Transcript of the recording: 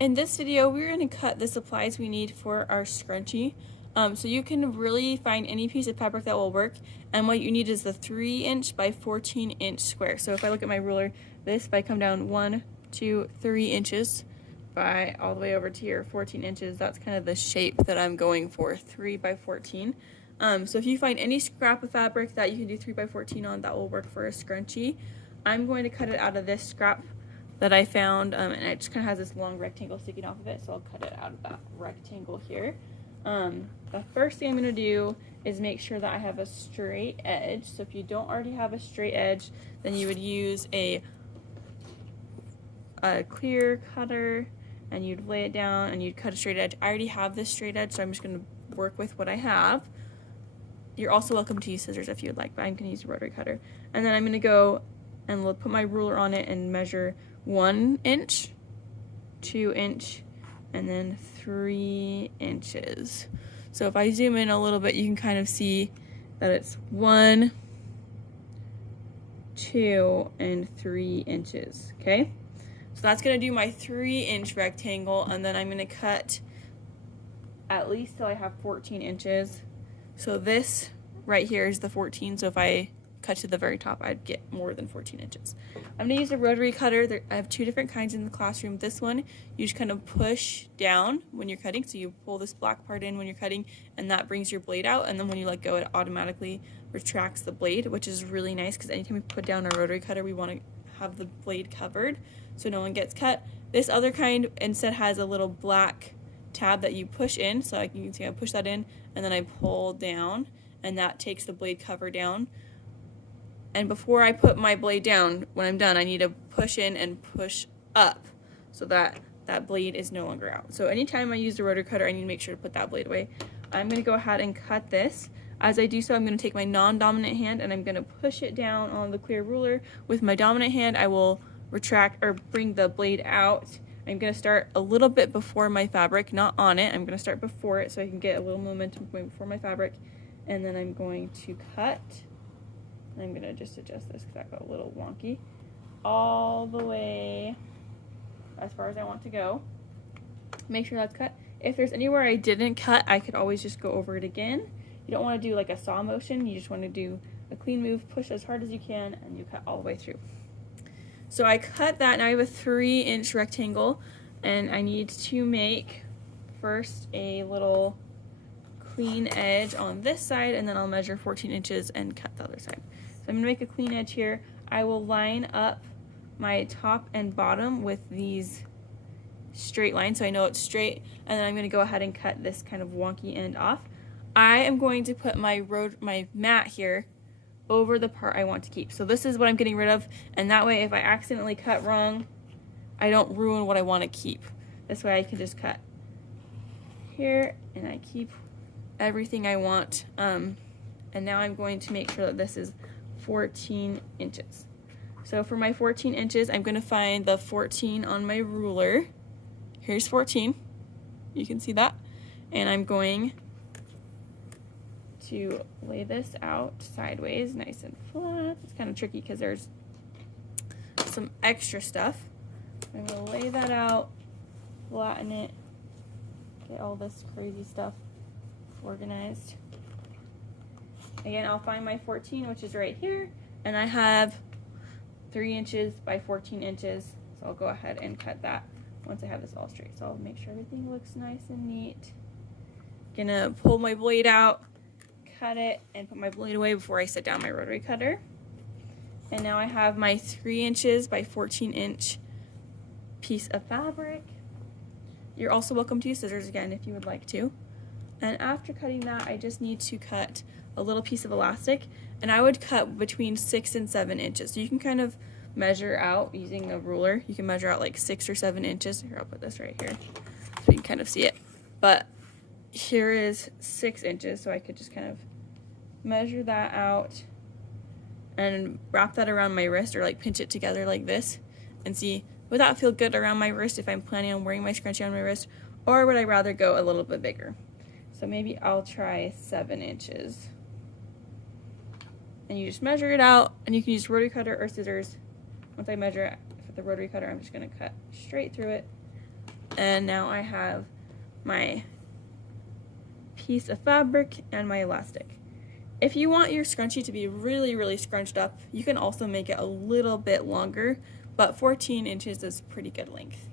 In this video, we're going to cut the supplies we need for our scrunchie. So you can really find any piece of fabric that will work, and what you need is the 3" by 14" square. So if I look at my ruler, if I come down 1, 2, 3 inches by all the way over to here, 14 inches, that's kind of the shape that I'm going for, 3 by 14. So if you find any scrap of fabric that you can do 3 by 14 on, that will work for a scrunchie. I'm going to cut it out of this scrap that I found, and it just kind of has this long rectangle sticking off of it, so I'll cut it out of that rectangle here. The first thing I'm going to do is make sure that I have a straight edge. So if you don't already have a straight edge, then you would use a clear cutter, and you'd lay it down and you'd cut a straight edge. I already have this straight edge, so I'm just going to work with what I have. You're also welcome to use scissors if you would like, but I'm going to use a rotary cutter. And then I'm going to go and put my ruler on it and measure 1 inch, 2 inch, and then 3 inches. So if I zoom in a little bit, you can kind of see that it's 1, 2, and 3 inches, okay? So that's gonna do my 3" rectangle, and then I'm gonna cut at least till I have 14 inches. So this right here is the 14, so if I cut to the very top, I'd get more than 14 inches. I'm going to use a rotary cutter. I have 2 different kinds in the classroom. This one, you just kind of push down when you're cutting, so you pull this black part in when you're cutting, and that brings your blade out, and then when you let go, it automatically retracts the blade, which is really nice because anytime we put down a rotary cutter, we want to have the blade covered so no one gets cut. This other kind instead has a little black tab that you push in, so you can see I push that in, and then I pull down, and that takes the blade cover down. And before I put my blade down, when I'm done, I need to push in and push up so that that blade is no longer out. So anytime I use the rotary cutter, I need to make sure to put that blade away. I'm going to go ahead and cut this. As I do so, I'm going to take my non-dominant hand and I'm going to push it down on the clear ruler. With my dominant hand, I will retract or bring the blade out. I'm going to start a little bit before my fabric, not on it. I'm going to start before it so I can get a little momentum going before my fabric. And then I'm going to cut. I'm going to just adjust this because that got a little wonky, all the way as far as I want to go. Make sure that's cut. If there's anywhere I didn't cut, I could always just go over it again. You don't want to do like a saw motion. You just want to do a clean move, push as hard as you can, and you cut all the way through. So I cut that. Now I have a 3" rectangle, and I need to make first a little clean edge on this side, and then I'll measure 14 inches and cut the other side. So I'm going to make a clean edge here. I will line up my top and bottom with these straight lines so I know it's straight, and then I'm going to go ahead and cut this kind of wonky end off. I am going to put my mat here over the part I want to keep. So this is what I'm getting rid of, and that way if I accidentally cut wrong, I don't ruin what I want to keep. This way I can just cut here and I keep everything I want. And now I'm going to make sure that this is 14 inches. So for my 14 inches, I'm going to find the 14 on my ruler. Here's 14. You can see that. And I'm going to lay this out sideways, nice and flat. It's kind of tricky because there's some extra stuff. I'm going to lay that out, flatten it, get all this crazy stuff organized. Again, I'll find my 14, which is right here, and I have 3 inches by 14 inches, so I'll go ahead and cut that once I have this all straight. So I'll make sure everything looks nice and neat. Gonna pull my blade out, cut it, and put my blade away before I set down my rotary cutter. And now I have my 3 inches by 14 inch piece of fabric. You're also welcome to use scissors again if you would like to. And after cutting that, I just need to cut a little piece of elastic, and I would cut between 6 and 7 inches. So you can kind of measure out using a ruler. You can measure out like 6 or 7 inches. Here, I'll put this right here so you can kind of see it. But here is 6 inches, so I could just kind of measure that out and wrap that around my wrist, or like pinch it together like this, and see, would that feel good around my wrist if I'm planning on wearing my scrunchie on my wrist, or would I rather go a little bit bigger? So maybe I'll try 7 inches. And you just measure it out, and you can use rotary cutter or scissors. Once I measure it with the rotary cutter, I'm just going to cut straight through it And now I have my piece of fabric and my elastic. If you want your scrunchie to be really, really scrunched up, you can also make it a little bit longer, but 14 inches is pretty good length.